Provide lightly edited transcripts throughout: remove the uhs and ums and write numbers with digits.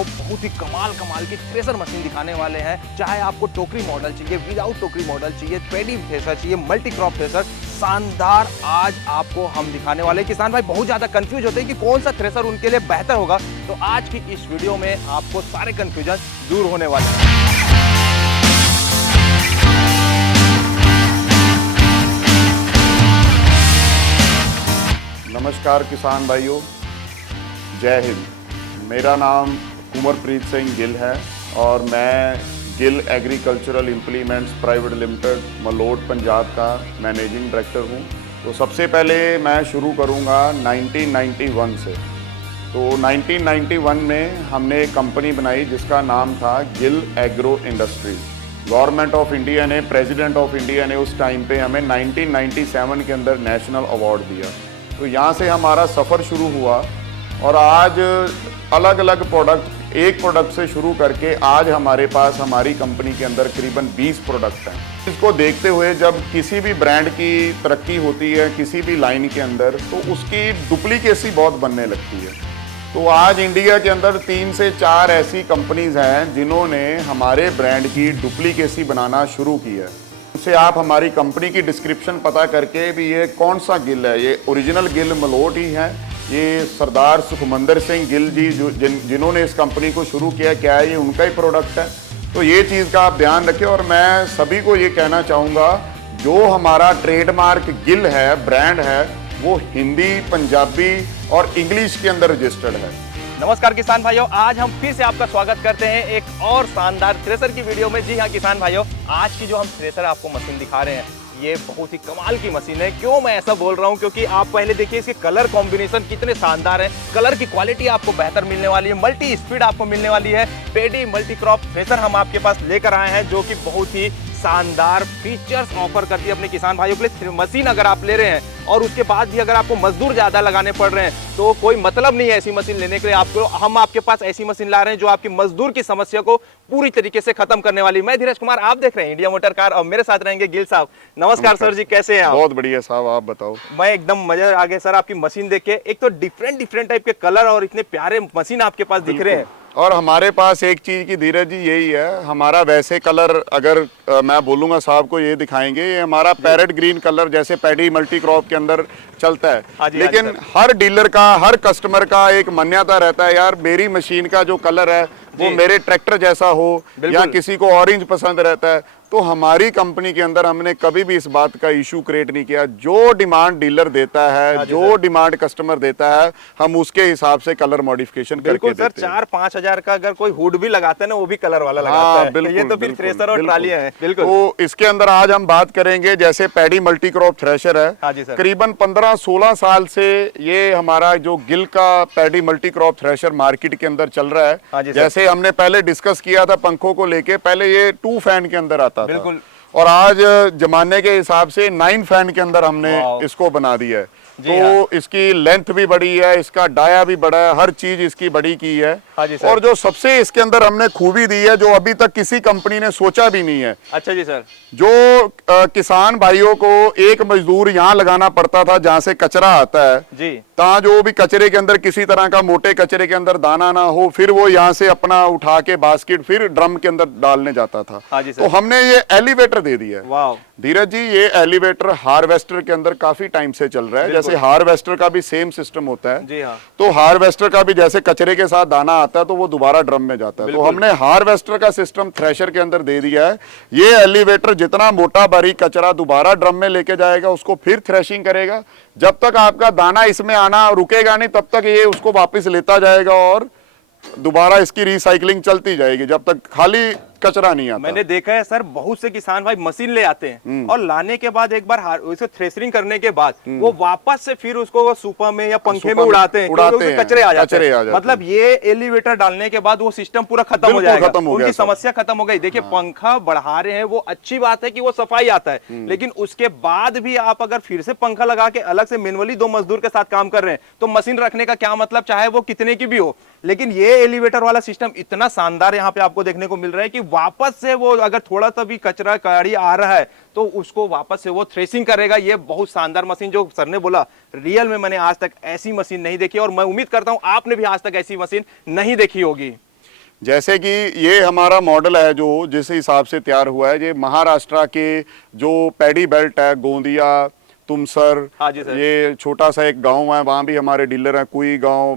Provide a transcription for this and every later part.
आपको बहुत ही कमाल की थ्रेसर मशीन दिखाने वाले हैं। चाहे आपको टोकरी मॉडल चाहिए, विदाउट टोकरी मॉडल चाहिए, पेडी थ्रेसर चाहिए, मल्टी क्रॉप थ्रेसर, शानदार आज आपको हम दिखाने वाले हैं। किसान भाई बहुत ज्यादा कंफ्यूज होते हैं कि कौन सा थ्रेसर उनके लिए बेहतर होगा, तो आज की इस वीडियो में आपको सारे कंफ्यूजन दूर होने वाले हैं। नमस्कार किसान भाइयों, जय हिंद। मेरा नाम कुंवरप्रीत सिंह गिल है और मैं Gill agricultural implements private limited Malout Punjab का मैनेजिंग डायरेक्टर हूँ। तो सबसे पहले मैं शुरू करूँगा 1991 से। तो 1991 में हमने एक कंपनी बनाई जिसका नाम था Gill agro industries. Government of India ने, प्रेसिडेंट ऑफ इंडिया ने उस टाइम पे हमें 1997 के अंदर नेशनल अवार्ड दिया। तो यहाँ से हमारा सफ़र शुरू हुआ और आज अलग अलग प्रोडक्ट, एक प्रोडक्ट से शुरू करके आज हमारे पास हमारी कंपनी के अंदर करीबन 20 प्रोडक्ट हैं। इसको देखते हुए जब किसी भी ब्रांड की तरक्की होती है किसी भी लाइन के अंदर, तो उसकी डुप्लीकेसी बहुत बनने लगती है। तो आज इंडिया के अंदर 3 से 4 ऐसी कंपनीज हैं जिन्होंने हमारे ब्रांड की डुप्लीकेसी बनाना शुरू की है। उससे आप हमारी कंपनी की डिस्क्रिप्शन पता करके भी ये कौन सा गिल है, ये ओरिजिनल गिल मलोट ही है, ये सरदार सुखमंदर सिंह गिल जी जिन्होंने इस कंपनी को शुरू किया, क्या है ये उनका ही प्रोडक्ट है। तो ये चीज़ का आप ध्यान रखें। और मैं सभी को ये कहना चाहूँगा, जो हमारा ट्रेडमार्क गिल है, ब्रांड है, वो हिंदी, पंजाबी और इंग्लिश के अंदर रजिस्टर्ड है। नमस्कार किसान भाइयों, आज हम फिर से आपका स्वागत करते हैं एक और शानदार थ्रेसर की वीडियो में। जी हाँ किसान भाइयों, आज की जो हम थ्रेसर आपको मशीन दिखा रहे हैं ये बहुत ही कमाल की मशीन है। क्यों मैं ऐसा बोल रहा हूँ, क्योंकि आप पहले देखिए इसके कलर कॉम्बिनेशन कितने शानदार है। कलर की क्वालिटी आपको बेहतर मिलने वाली है, मल्टी स्पीड आपको मिलने वाली है। पेडी मल्टी क्रॉप थ्रेसर हम आपके पास लेकर आए हैं जो कि बहुत ही शानदार फीचर्स ऑफर करती है अपने किसान भाइयों के लिए। मशीन अगर आप ले रहे हैं और उसके बाद भी अगर आपको मजदूर ज्यादा लगाने पड़ रहे हैं तो कोई मतलब नहीं है ऐसी मशीन लेने के लिए। आपको हम आपके पास ऐसी मशीन ला रहे हैं जो आपकी मजदूर की समस्या को पूरी तरीके से खत्म करने वाली। मैं धीरज कुमार, आप देख रहे हैं इंडिया मोटर कार और मेरे साथ रहेंगे गिल साहब। नमस्कार सर जी, कैसे हैं आप? बहुत बढ़िया साहब, आप बताओ। मैं एकदम मजा आ गया सर आपकी मशीन देख के। एक तो डिफरेंट टाइप के कलर और इतने प्यारे मशीन आपके पास दिख रहे हैं। और हमारे पास एक चीज़ की धीरज जी यही है, हमारा वैसे कलर अगर मैं बोलूँगा साहब को ये दिखाएंगे, ये हमारा पैरेट ग्रीन कलर जैसे पैडी मल्टी क्रॉप के अंदर चलता है। लेकिन हर डीलर का, हर कस्टमर का एक मान्यता रहता है, यार मेरी मशीन का जो कलर है वो मेरे ट्रैक्टर जैसा हो, या किसी को ऑरेंज पसंद रहता है। तो हमारी कंपनी के अंदर हमने कभी भी इस बात का इशू क्रिएट नहीं किया। जो डिमांड डीलर देता है, जो डिमांड कस्टमर देता है, हम उसके हिसाब से कलर मॉडिफिकेशन करके देते हैं। 4-5 हजार का अगर कोई हुड भी लगाता है ना, वो भी कलर वाला लगाता है। बिल्कुल, ये तो फिर थ्रेसर और ट्रालियां हैं। बिल्कुल। तो इसके अंदर आज हम बात करेंगे, जैसे पैडी मल्टी क्रॉप थ्रेशर है, करीबन 15-16 साल से ये हमारा जो गिल का paddy multi crop thresher market के अंदर चल रहा है। जैसे हमने पहले डिस्कस किया था पंखों को लेके, पहले ये 2 फैन के अंदर आता था और आज जमाने के हिसाब से 9 फैन के अंदर हमने इसको बना दिया है। तो इसकी लेंथ भी बड़ी है, इसका डाया भी बड़ा है, हर चीज इसकी बड़ी की है। और जो सबसे इसके अंदर हमने खूबी दी है जो अभी तक किसी कंपनी ने सोचा भी नहीं है। अच्छा जी सर। जो किसान भाइयों को एक मजदूर यहाँ लगाना पड़ता था जहाँ से कचरा आता है जी, ता जो भी कचरे के अंदर किसी तरह का मोटे कचरे के अंदर दाना ना हो, फिर वो यहाँ से अपना उठा के बास्केट फिर ड्रम के अंदर डालने जाता था। तो हमने ये एलिवेटर दे दिया है। धीरज जी, ये एलिवेटर हार्वेस्टर के अंदर काफी टाइम से चल रहा है। जैसे हार्वेस्टर का भी सेम सिस्टम होता है जी, हाँ। तो हार्वेस्टर का भी जैसे कचरे के साथ दाना आता है तो वो दोबारा ड्रम में जाता है। तो हमने हार्वेस्टर का सिस्टम थ्रेशर के अंदर दे दिया है। ये एलिवेटर जितना मोटा बारीक कचरा दोबारा ड्रम में लेके जाएगा, उसको फिर थ्रेशिंग करेगा। जब तक आपका दाना इसमें आना रुकेगा नहीं, तब तक ये उसको वापस लेता जाएगा और दोबारा इसकी रिसाइकलिंग चलती जाएगी जब तक खाली कचरा नहीं आता। मैंने देखा है सर, बहुत से किसान भाई मशीन ले आते हैं और लाने के बाद एक बार उसे थ्रेसरिंग करने के बाद वो वापस से फिर उसको सुपर में या पंखे में उड़ाते हैं, कचरे आ जाते हैं। मतलब ये एलिवेटर डालने के बाद वो सिस्टम पूरा खत्म हो जाएगा, उनकी समस्या खत्म हो गई। देखिए पंखा बढ़ा रहे हैं, वो अच्छी बात है कि वो सफाई आता है, लेकिन उसके बाद भी आप अगर फिर से पंखा लगा के अलग से मैनुअली 2 मजदूर के साथ काम कर रहे हैं तो मशीन रखने का क्या मतलब, चाहे वो कितने की भी हो। लेकिन ये एलिवेटर वाला सिस्टम इतना शानदार यहाँ पे आपको देखने को मिल रहा है कि वापस से वो अगर थोड़ा सा भी कचरा काड़ी आ रहा है तो उसको वापस से वो थ्रेसिंग करेगा। ये बहुत शानदार मशीन, जो सर ने बोला, रियल में मैंने आज तक ऐसी मशीन नहीं देखी और मैं उम्मीद करता हूं आपने भी आज तक ऐसी मशीन नहीं देखी होगी। जैसे कि ये हमारा मॉडल है जो जिस हिसाब से तैयार हुआ है, ये महाराष्ट्र के जो पैडी बेल्ट है, गोंदिया, तुमसर, हाँ जी सर। ये छोटा सा एक गांव है, वहाँ भी हमारे डीलर हैं, कुई गांव,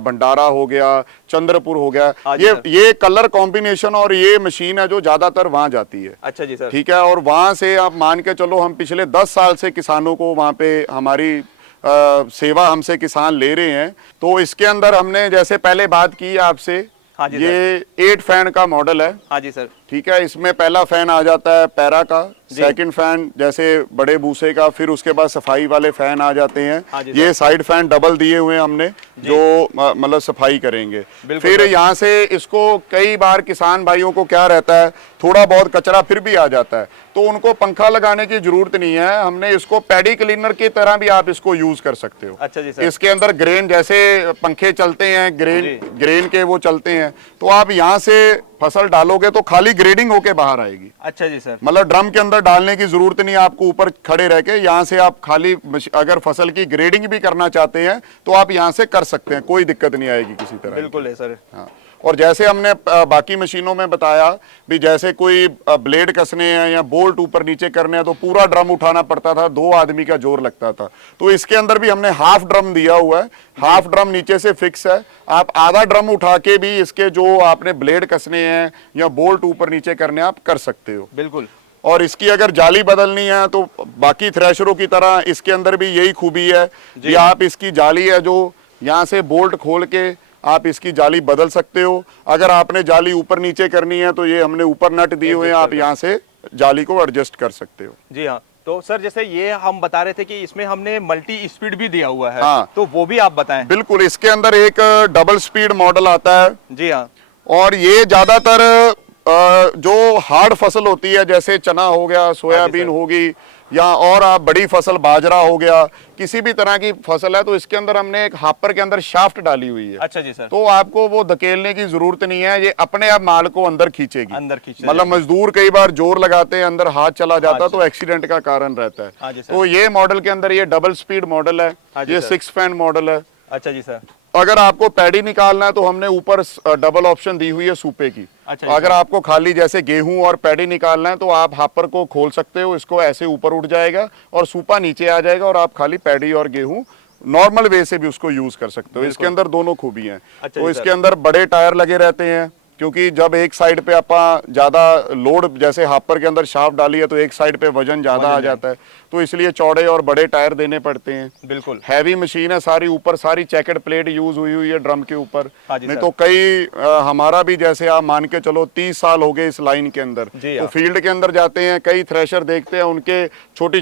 भंडारा हो गया, चंद्रपुर हो गया, हाँ जी सर। ये कलर कॉम्बिनेशन और ये मशीन है जो ज्यादातर वहाँ जाती है। अच्छा जी सर। ठीक है, और वहाँ से आप मान के चलो हम पिछले 10 साल से किसानों को वहाँ पे हमारी सेवा हमसे किसान ले रहे हैं। तो इसके अंदर हमने जैसे पहले बात की आपसे, हाँ जी ये 8 फैन का मॉडल है। हाँ जी सर। ठीक है, इसमें पहला फैन आ जाता है पैरा का, सेकंड फैन जैसे बड़े भूसे का, फिर उसके बाद सफाई वाले फैन आ जाते हैं। हाँ ये साइड फैन डबल दिए हुए हैं हमने जो मतलब सफाई करेंगे। फिर यहाँ से इसको कई बार किसान भाइयों को क्या रहता है, थोड़ा बहुत कचरा फिर भी आ जाता है, तो उनको पंखा लगाने की जरूरत नहीं है, हमने इसको पैडी क्लीनर की तरह भी आप इसको यूज कर सकते हो। अच्छा जी सर। इसके अंदर ग्रेन जैसे पंखे चलते हैं, ग्रेन के वो चलते हैं, तो आप यहाँ से फसल डालोगे तो खाली ग्रेडिंग होके बाहर आएगी। अच्छा जी सर। मतलब ड्रम के अंदर डालने की जरूरत नहीं है आपको, ऊपर खड़े रह के यहाँ से आप खाली अगर फसल की ग्रेडिंग भी करना चाहते हैं तो आप यहाँ से कर सकते हैं, कोई दिक्कत नहीं आएगी किसी तरह। बिल्कुल है सर। हाँ, और जैसे हमने बाकी मशीनों में बताया भी, जैसे कोई ब्लेड कसने हैं या बोल्ट ऊपर नीचे करने हैं तो पूरा ड्रम उठाना पड़ता था, 2 आदमी का जोर लगता था। तो इसके अंदर भी हमने हाफ ड्रम दिया हुआ है, हाफ ड्रम नीचे से फिक्स है, आप आधा ड्रम उठा के भी इसके जो आपने ब्लेड कसने हैं या बोल्ट ऊपर नीचे करने आप कर सकते हो। बिल्कुल। और इसकी अगर जाली बदलनी है तो बाकी थ्रेशरों की तरह इसके अंदर भी यही खूबी है कि आप इसकी जाली है जो यहाँ से बोल्ट खोल के आप इसकी जाली बदल सकते हो। अगर आपने जाली ऊपर नीचे करनी है तो ये हमने ऊपर नट दिए हुए हैं, आप यहाँ से जाली को एडजस्ट कर सकते हो। जी हाँ। तो सर जैसे ये हम बता रहे थे कि इसमें हमने मल्टी स्पीड भी दिया हुआ है। हाँ, तो वो भी आप बताएं। बिल्कुल, इसके अंदर एक डबल स्पीड मॉडल आता है। जी हाँ। और ये ज्यादातर जो हार्ड फसल होती है, जैसे चना हो गया, सोयाबीन होगी, या और आप बड़ी फसल बाजरा हो गया, किसी भी तरह की फसल है, तो इसके अंदर हमने एक हापर के अंदर शाफ्ट डाली हुई है। अच्छा जी सर। तो आपको वो धकेलने की जरूरत नहीं है, ये अपने आप माल को अंदर खींचेगी। अंदर खींचेगी। मतलब मजदूर कई बार जोर लगाते हैं, अंदर हाथ चला जाता तो एक्सीडेंट का कारण रहता है। तो ये मॉडल के अंदर ये डबल स्पीड मॉडल है, ये 6 फैन मॉडल है। अच्छा जी सर। अगर आपको पैडी निकालना है तो हमने ऊपर डबल ऑप्शन दी हुई है सूपे की। अच्छा, अगर आपको खाली जैसे गेहूं और पैडी निकालना है तो आप हापर को खोल सकते हो, इसको ऐसे ऊपर उठ जाएगा और सूपा नीचे आ जाएगा और आप खाली पैडी और गेहूं नॉर्मल वे से भी उसको यूज कर सकते हो। इसके अंदर दोनों खूबी हैं। तो इसके अंदर बड़े टायर लगे रहते हैं, क्योंकि जब एक साइड पे आप ज्यादा लोड, जैसे हापर के अंदर शाफ्ट डाली है तो एक साइड पे वजन ज्यादा आ जाता है, तो इसलिए चौड़े और बड़े टायर देने पड़ते हैं। बिल्कुल। हैवी मशीन है सारी, ऊपर सारी चेकेड प्लेट यूज हुई है ड्रम के ऊपर। नहीं तो कई हमारा भी जैसे आप मान के चलो 30 साल हो गए इस लाइन के अंदर, तो फील्ड के अंदर जाते हैं, कई थ्रेशर देखते हैं, उनके छोटी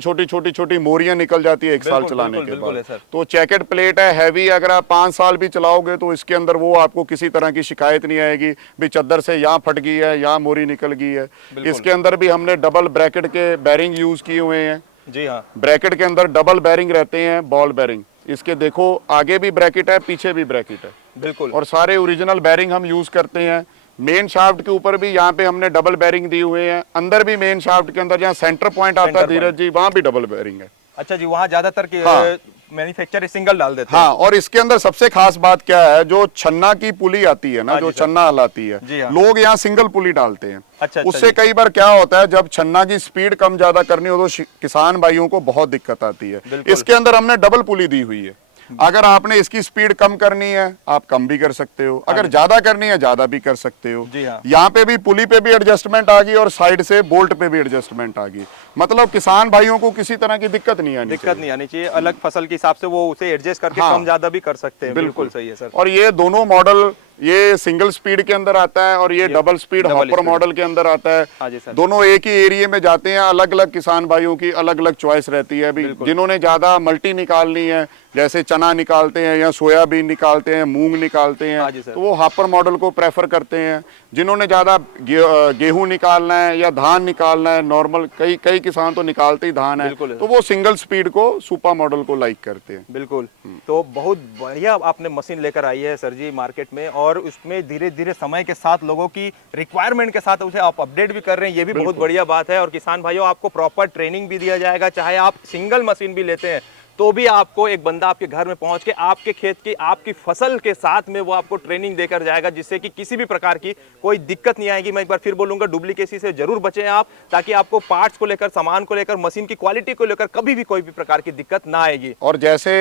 छोटी मोरियां निकल जाती है 1 साल चलाने के बाद। तो चेकेड प्लेट है, हैवी, अगर आप 5 साल भी चलाओगे तो इसके अंदर वो आपको किसी तरह की शिकायत नहीं आएगी भी चद्दर से यहाँ फट गई है, यहाँ मोरी निकल गई है। इसके अंदर भी हमने डबल ब्रैकेट के बैरिंग यूज किए हुए हैं। जी हाँ। ब्रैकेट के अंदर डबल बैरिंग रहते हैं, बॉल बैरिंग। इसके देखो आगे भी ब्रैकेट है, पीछे भी ब्रैकेट है। बिल्कुल। और सारे ओरिजिनल बैरिंग हम यूज करते हैं। मेन शाफ्ट के ऊपर भी यहाँ पे हमने डबल बैरिंग दी हुए हैं, अंदर भी मेन शाफ्ट के अंदर जहाँ सेंटर पॉइंट आता है धीरज जी, वहाँ भी डबल बैरिंग है। अच्छा जी, वहाँ ज्यादातर मैन्युफैक्चर सिंगल डाल देते हैं। हाँ, और इसके अंदर सबसे खास बात क्या है, जो छन्ना की पुली आती है ना, जो छन्ना हलाती है, लोग यहाँ सिंगल पुली डालते हैं। अच्छा, उससे कई बार क्या होता है, जब छन्ना की स्पीड कम ज्यादा करनी हो तो किसान भाइयों को बहुत दिक्कत आती है। इसके अंदर हमने डबल पुली दी हुई है। अगर आपने इसकी स्पीड कम करनी है आप कम भी कर सकते हो, अगर ज्यादा करनी है ज्यादा भी कर सकते हो। यहाँ पे भी पुली पे भी एडजस्टमेंट आ गई और साइड से बोल्ट पे भी एडजस्टमेंट आ गई। मतलब किसान भाइयों को किसी तरह की दिक्कत नहीं आनी चाहिए। अलग फसल के हिसाब से वो उसे एडजस्ट करके कम ज्यादा भी कर सकते हैं। बिल्कुल सही है सर। और ये दोनों मॉडल, ये सिंगल स्पीड के अंदर आता है और ये डबल स्पीड हॉपर मॉडल के अंदर आता है। दोनों एक ही एरिया में जाते हैं। अलग अलग किसान भाइयों की अलग अलग चॉइस रहती है। अभी जिन्होंने ज्यादा मल्टी निकालनी है, जैसे चना निकालते हैं या सोयाबीन निकालते हैं, मूंग निकालते हैं, तो वो हॉपर मॉडल को प्रेफर करते हैं। जिन्होंने ज्यादा गेहूं निकालना है या धान निकालना है, नॉर्मल कई किसान तो निकालते ही धान है, तो वो सिंगल स्पीड को सुपा मॉडल को लाइक करते हैं। बिल्कुल। तो बहुत बढ़िया आपने मशीन लेकर आई है सर जी मार्केट में, और उसमें धीरे धीरे समय के साथ लोगों की रिक्वायरमेंट के साथ उसे आप अपडेट भी कर रहे हैं, ये भी बहुत बढ़िया बात है। और किसान भाइयों, आपको प्रॉपर ट्रेनिंग भी दिया जाएगा, चाहे आप सिंगल मशीन भी लेते हैं तो भी आपको एक बंदा आपके घर में पहुंच के आपके खेत की आपकी फसल के साथ में वो आपको ट्रेनिंग देकर जाएगा, जिससे कि किसी भी प्रकार की कोई दिक्कत नहीं आएगी। मैं एक बार फिर बोलूंगा, डुप्लीकेसी से जरूर बचें आप, ताकि आपको पार्ट्स को लेकर, सामान को लेकर, मशीन की क्वालिटी को लेकर कभी भी कोई भी प्रकार की दिक्कत ना आएगी। और जैसे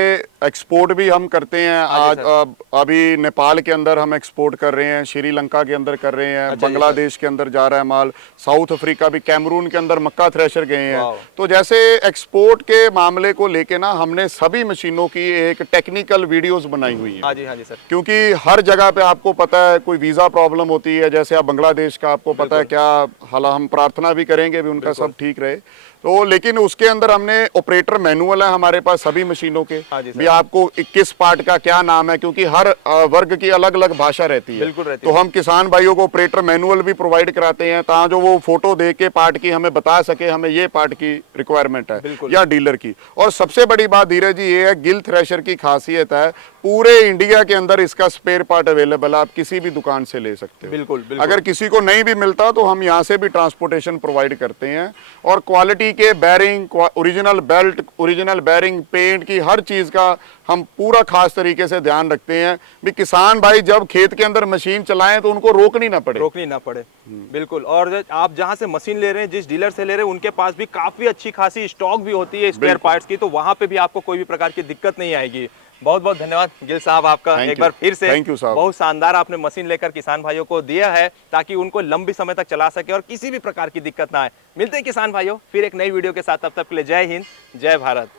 एक्सपोर्ट भी हम करते हैं, आज अभी नेपाल के अंदर हम एक्सपोर्ट कर रहे हैं, श्रीलंका के अंदर कर रहे हैं, अच्छा जी, बांग्लादेश के अंदर जा रहा है माल, साउथ अफ्रीका भी, कैमरून के अंदर मक्का थ्रेशर गए हैं। वाह। तो जैसे एक्सपोर्ट के मामले को लेके ना हमने सभी मशीनों की एक टेक्निकल वीडियोस बनाई हुई है। हाँ जी सर। क्योंकि हर जगह पे आपको पता है कोई वीज़ा प्रॉब्लम होती है, जैसे आप बांग्लादेश का आपको पता है क्या, हालांकि हम प्रार्थना भी करेंगे भी उनका सब ठीक रहे। तो लेकिन उसके अंदर हमने ऑपरेटर मैनुअल है हमारे पास सभी मशीनों के, हाँ जी सर। भी आपको किस पार्ट का क्या नाम है, क्योंकि हर वर्ग की अलग अलग भाषा रहती है। बिल्कुल रहती तो है। हम किसान भाइयों को ऑपरेटर मैनुअल भी प्रोवाइड कराते हैं, ताकि जो वो फोटो देख के पार्ट की हमें बता सके हमें ये पार्ट की रिक्वायरमेंट है बिल्कुल। या डीलर की। और सबसे बड़ी बात धीरज जी ये है, गिल थ्रेशर की खासियत है पूरे इंडिया के अंदर इसका स्पेयर पार्ट अवेलेबल है, आप किसी भी दुकान से ले सकते हो। बिल्कुल, बिल्कुल। अगर किसी को नहीं भी मिलता तो हम यहाँ से भी ट्रांसपोर्टेशन प्रोवाइड करते हैं। और क्वालिटी के bearing, original belt, original bearing, paint की हर चीज़ का हम पूरा खास तरीके से ध्यान रखते हैं भी किसान भाई जब खेत के अंदर मशीन चलाएं तो उनको रोकनी ना पड़े। बिल्कुल। और आप जहां से मशीन ले रहे हैं, जिस डीलर से ले रहे हैं, उनके पास भी काफी अच्छी खासी स्टॉक भी होती है स्पेयर पार्ट्स की, तो वहां पे भी आपको कोई भी प्रकार की दिक्कत नहीं आएगी। बहुत बहुत धन्यवाद गिल साहब आपका एक बार फिर से। थैंक यू साहब। बहुत शानदार आपने मशीन लेकर किसान भाइयों को दिया है, ताकि उनको लंबी समय तक चला सके और किसी भी प्रकार की दिक्कत ना आए। मिलते हैं किसान भाइयों फिर एक नई वीडियो के साथ, तब तक के लिए जय हिंद, जय भारत।